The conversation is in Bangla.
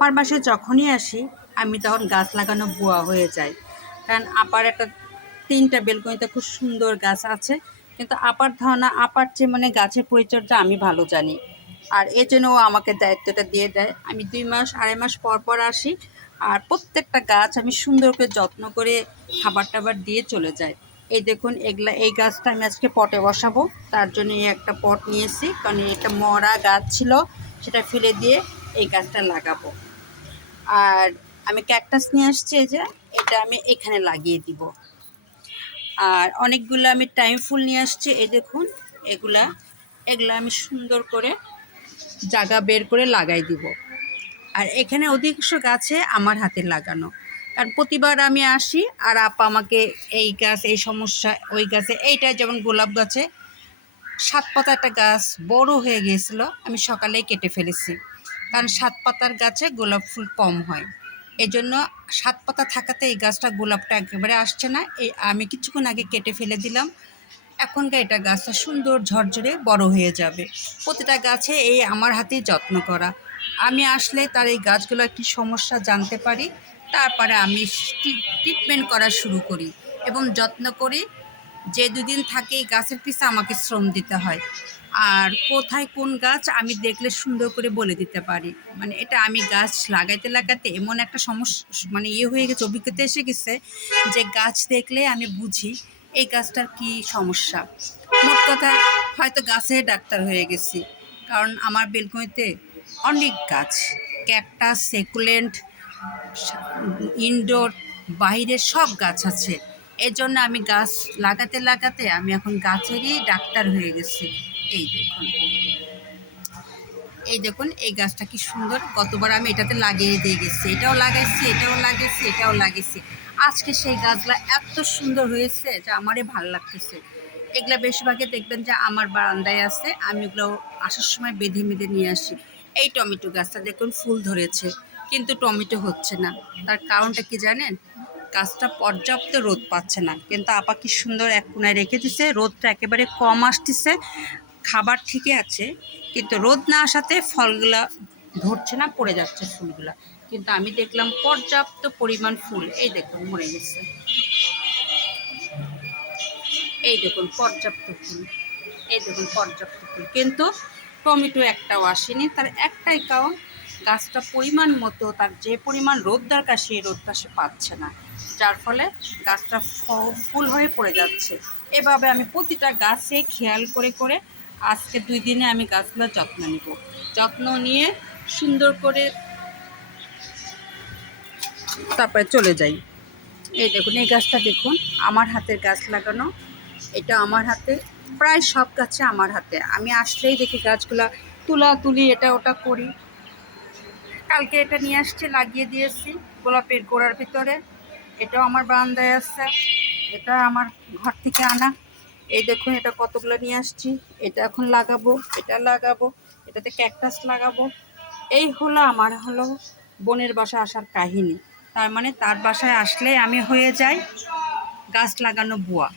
আপার বাসায় যখনই আসি আমি তখন গাছ লাগানো বুয়া হয়ে যাই। কারণ আপার একটা ৩টা বেলকনিতে খুব সুন্দর গাছ আছে, কিন্তু আপার ধারণা আপার চেয়ে মানে গাছের পরিচর্যা আমি ভালো জানি। আর এই জন্য ও আমাকে দায়িত্বটা দিয়ে দেয়। আমি ২ মাস ২.৫ মাস পর পর আসি, আর প্রত্যেকটা গাছ আমি সুন্দর করে যত্ন করে খাবার টাবার দিয়ে চলে যাই। এই দেখুন এগুলা, এই গাছটা আমি আজকে পটে বসাবো, তার জন্য এই একটা পট নিয়েছি, কারণ এটা মরা গাছ ছিল, সেটা ফেলে দিয়ে এই গাছটা লাগাবো। আর আমি ক্যাকটাস নিয়ে আসছি, এই যে এটা আমি এখানে লাগিয়ে দিব। আর অনেকগুলো আমি টাইম ফুল নিয়ে আসছি, এই দেখুন এগুলা আমি সুন্দর করে জায়গা বের করে লাগাই দিব। আর এখানে অধিকাংশ গাছে আমার হাতে লাগানো, কারণ প্রতিবার আমি আসি আর আপা আমাকে এই গাছ, এই সমস্যা, ওই গাছে, এইটা যেমন গোলাপ গাছে 7 পাতা একটা গাছ বড় হয়ে গিয়েছিল, আমি সকালেই কেটে ফেলেছি, কারণ 7 পাতার গাছে গোলাপ ফুল কম হয়। এই জন্য 7 পাতা থাকাতে এই গাছটা গোলাপটা একেবারে আসছে না, এই আমি কিছুক্ষণ আগে কেটে ফেলে দিলাম। এখনকার এটা গাছটা সুন্দর ঝরঝরে বড় হয়ে যাবে। প্রতিটা গাছে এই আমার হাতেই যত্ন করা। আমি আসলে তার এই গাছগুলোর কী সমস্যা জানতে পারি, তারপরে আমি ট্রিটমেন্ট করা শুরু করি এবং যত্ন করি। যে 2 দিন থাকে এই গাছের পিছে আমাকে শ্রম দিতে হয়। আর কোথায় কোন গাছ আমি দেখলে সুন্দর করে বলে দিতে পারি। মানে এটা আমি গাছ লাগাইতে লাগাতে এমন একটা মানে হয়ে গেছে, অভিজ্ঞতা এসে গেছে যে গাছ দেখলে আমি বুঝি এই গাছটার কী সমস্যা। মোট কথা হয়তো গাছের ডাক্তার হয়ে গেছি, কারণ আমার বেলকনিতে অনেক গাছ, ক্যাকটাস, সেকুলেন্ট, ইনডোর, বাইরের সব গাছ আছে। এর জন্য আমি গাছ লাগাতে লাগাতে আমি এখন গাছেরই ডাক্তার হয়ে গেছি। এই দেখুন, এই দেখুন এই গাছটা কি সুন্দর, গতবার আমি এটাতে লাগিয়ে দিয়ে গেছি, এটাও লাগাইছি, এটাও লাগিয়েছি, এটাও লাগিয়েছি। আজকে সেই গাছগুলো এত সুন্দর হয়েছে যে আমারই ভালো লাগতেছে। এগুলো বেশিরভাগই দেখবেন যে আমার বারান্দায় আছে, আমি ওগুলো আসার সময় বেঁধে মেঁধে নিয়ে আসি। এই টমেটো গাছটা দেখুন ফুল ধরেছে, কিন্তু টমেটো হচ্ছে না। তার কারণটা কি জানেন? গাছটা পর্যাপ্ত রোদ পাচ্ছে না, কিন্তু আপা কি সুন্দর এক কোনায় রেখে দিছে, রোদটা একেবারে কম আসতেছে। খাবার ঠিকই আছে, কিন্তু রোদ না আসাতে ফলগুলা ধরছে না, পড়ে যাচ্ছে ফুলগুলা। কিন্তু আমি দেখলাম পর্যাপ্ত পরিমাণ ফুল, এই দেখুন মরে গেছে, এই দেখুন পর্যাপ্ত ফুল, এই দেখুন পর্যাপ্ত ফুল, কিন্তু টমেটো একটাও আসেনি। তার একটাই কারণ, গাছটা পরিমাণ মতো তার যে পরিমাণ রোদ দরকার সেই রোদটা সে পাচ্ছে না, যার ফলে গাছটা ফুল হয়ে পড়ে যাচ্ছে। এভাবে আমি প্রতিটা গাছে খেয়াল করে করে আজকে 2 দিনে আমি গাছগুলোর যত্ন নিব। যত্ন নিয়ে সুন্দর করে তারপরে চলে যাই। এই দেখুন এই গাছটা দেখুন, আমার হাতের গাছ লাগানো, এটা আমার হাতে, প্রায় সব গাছে আমার হাতে। আমি আসলেই দেখি গাছগুলা তুলি, এটা ওটা করি। কালকে এটা নিয়ে আসছি, লাগিয়ে দিয়েছি গোলাপের গোড়ার ভিতরে। এটাও আমার বারান্দায় আছে, এটা আমার ঘর থেকে আনা। এই দেখুন এটা কতগুলো নিয়ে আসছি, এটা এখন লাগাবো, এটা লাগাবো, এটাতে ক্যাকটাস লাগাবো। এই হলো আমার বোনের বাসায় আসার কাহিনী। তার মানে তার বাসায় আসলে আমি হয়ে যাই গাছ লাগানো বুয়া।